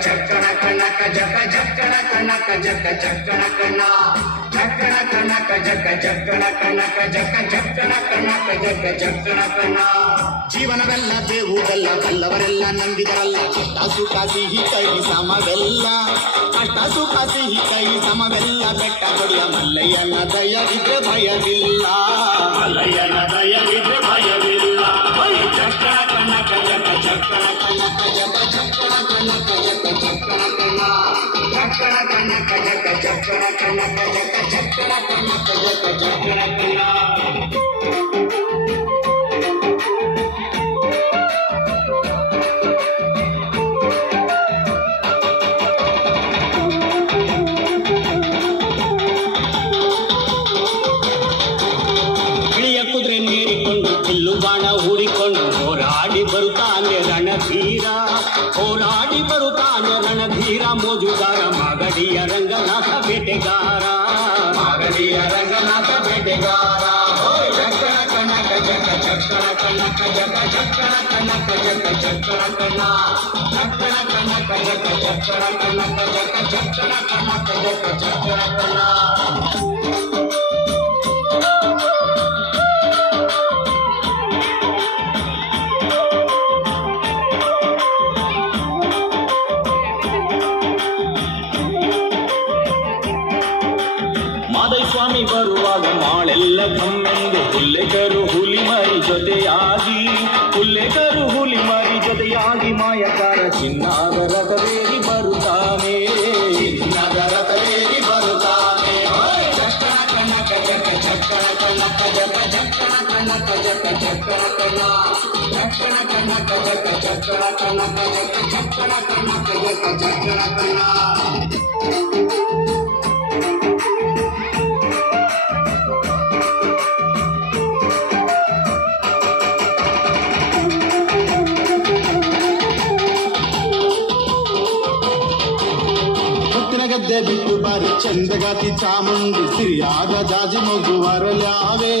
ಚಕ್ಕಣ ಕಣಕ ಜಕ ಜಕ್ಕಣ ಕಣಕ ಜಕ ಜಕ್ಕಣ ಕಣ ಜಕ್ಕಣ ಕಣಕ ಜಕ ಜಕ್ಕಣ ಕಣಕ ಜಕ ಜಕ್ಕಣ ಕಣಕ ಜಕ ಜಕ್ಕಣ ಕಣ ಜೀವನವೆಲ್ಲ ದೇವುದಲ್ಲ ಕಲ್ಲವರೆಲ್ಲ ನಂಬಿದರಲ್ಲ ಕಷ್ಟ ಸುಖ ಸಿಹಿ ಕೈ ಸಮವೆಲ್ಲ ಕಷ್ಟ ಸುಖ ಸಿಹಿ ಕೈ ಸಮವೆಲ್ಲ ಬೆಟ್ಟ ಕೊಡಿಯ ಮಲ್ಲಯ್ಯನ ದಯವಿದ್ರೆ ಭಯವಿಲ್ಲ ಮಲ್ಲಯ್ಯನ ದಯವಿದ್ರೆ ಭಯವಿಲ್ಲ ಜಕ್ಕಣ ಕಣಕ ಜಕ ಜಕ್ಕಣ ಕಣಕ ಜಕ ಜಕ್ಕಣ ಕಣಕ ಜಕ ಜಕ್ಕಣ ಕಣ ಜಕ್ಕಣ ಕಣಕ ಜಕ ಜಕ್ಕಣ ಕಣಕ ಜಕ ಜಕ್ಕಣ ಕಣಕ ಜಕ ಜಕ್ಕಣ ಕಣ ಕುದುರೆ ನೀರಿಕೊಂಡು ಕಿಲ್ಲು ಬಾಣ ಹೂಡಿಕೊಂಡು ಹೋರಾಡಿ ಬರುತ್ತಾನೆ ರಣಧೀರ ಹೋರಾಡಿ ಬರುತ್ತಾನೆ ರಣಧೀರ ಮೋಜುಗಾರ ಮಾಗಡಿಯ ರಂಗನಾಥ ಬೇಟೆಗಾರ ಮಾಗಡಿಯ ರಂಗನಾಥ ಬೇಟೆಗಾರ ಜಕ್ಕಣ ಕಣಕ ಜಕ ಜಕ್ಕಣ ಕಣಕ ಜಕ ಜಕ್ಕಣ ಕಣಕ ಜಕ ಜಕ್ಕಣ ಕಣ ಜಕ್ಕಣ ಕಣಕ ಜಕ ಜಕ್ಕಣ ಕಣಕ ಜಕ ಜಕ್ಕಣ ಕಣಕ ಜಕ ಜಕ್ಕಣ ಕಣ ಮಾದೈಸ್ವಾಮಿ ಬರುವಾಗ ಮಾಳೆಲ್ಲ ಕಮ್ಮೆಂದು ಹುಲ್ಲೆಕರು ಹುಲಿ ಮರಿ ಜೊತೆಯಾಗಿ ಹುಲ್ಲೆಕರು ಹುಲಿ ಮರಿ ಜೊತೆಯಾಗಿ ಮಾಯಕಾರ ಚಿನ್ನದ ರಥವೇರಿ ಬರುತ್ತಾನೆ ಚಿನ್ನದ ರಥವೇರಿ ಬರುತ್ತಾನೆ ಜಕ್ಕಣ ಕಣಕ ಜಕ ಜಕ್ಕಣ ಕಣಕ ಜಕ ಜಕ್ಕಣ ಕಣಕ ಜಕ ಜಕ್ಕಣ ಕಣ ಜಕ್ಕಣ ಕಣಕ ಜಕ ಜಕ್ಕಣ ಕಣಕ ಜಕ ಜಕ್ಕಣ ಕಣಕ ಜಕ ಜಕ್ಕಣ ಕಣ ಗದ್ದೆ ಬಿಟ್ಟು ಬಾರಿ ಚಂದಗಾತಿ ಚಾಮುಂಡಿ ಸಿರಿಯಾದ ಜಾಜಿ ಮಗು ವರಲ್ಯಾವೆ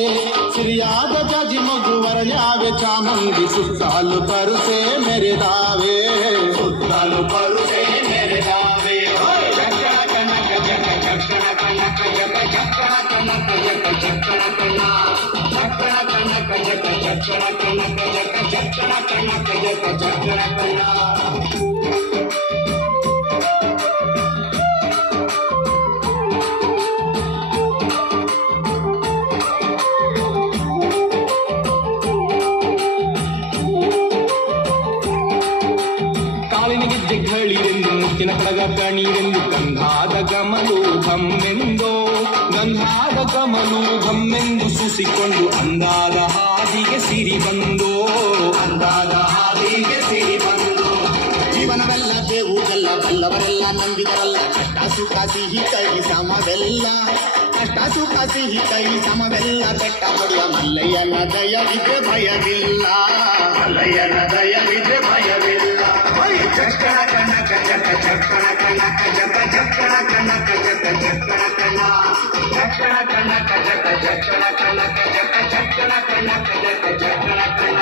ಸಿರಿಯಾದ ಜಾಜಿ ಮಗು ವರಲ್ಯಾವೆ ಚಾಮುಂಡಿ ಸುತ್ತಾಲು ಪರುಸೆ ಮೆರೆದಾವೆ ಸುತ್ತಾಲು ಪರುಸೆ ಮೆರೆದಾವೆ ಜಕ್ಕಣ ಕಣಕ ಜಕ ಜಕ್ಕಣ ಕಣಕ ಜಕ ಜಕ್ಕಣ ಕಣಕ ಜಕ ಜಕ್ಕಣ ಕಣ ಜಕ್ಕಣ ಕಣಕ ಜಕ ಜಕ್ಕಣ ಕಣಕ ಜಕ ಜಕ್ಕಣ ಕಣಕ ಜಕ ಜಕ್ಕಣ ಕಣ ಗಳಿರೆಂದು ಮುತ್ತಿನ ಕಡಗ ಕಣೀರೆಂದು ಗಂಧಾದ ಗಮಲು ಘಮ್ಮೆಂದೋ ಗಂಧಾದ ಗಮಲು ಘಮ್ಮೆಂದು ಸೂಸಿಕೊಂಡು ಅಂದಾದ ಹಾದಿಗೆ ಸಿರಿ ಬಂದೋ ಅಂದಾದ ಹಾದಿಗೆ ಸಿರಿ ಬಂದೋ ಜೀವನವೆಲ್ಲ ದೇವುದಲ್ಲ ಬಲ್ಲವರೆಲ್ಲ ನಂಬಿದರಲ್ಲ ಕಷ್ಟ ಸುಖ ಸಿಹಿ ಕೈ ಸಮವೆಲ್ಲ ಕಷ್ಟ ಸುಖ ಸಿಹಿ ಕೈ ಸಮವೆಲ್ಲ ಬೆಟ್ಟ ಕೊಡುವ ಮಲ್ಲಯ್ಯನ ದಯವಿದ್ರೆ ಭಯವಿಲ್ಲ ಮಲ್ಲಯ್ಯನ ದಯವಿದ್ರೆ ಭಯವಿಲ್ಲ ಜಕ್ಕಣ ಕಣಕ ಜಕ ಜಕ್ಕಣ ಕಣಕ ಜಕ ಜಕ್ಕಣ ಕಣಕ ಜಕ ಜಕ್ಕಣ ಕಣ ಜಕ್ಕಣ ಕಣಕ ಜಕ ಜಕ್ಕಣ ಕಣಕ ಜಕ ಜಕ್ಕಣ ಕಣಕ ಜಕ ಜಕ್ಕಣ ಕಣ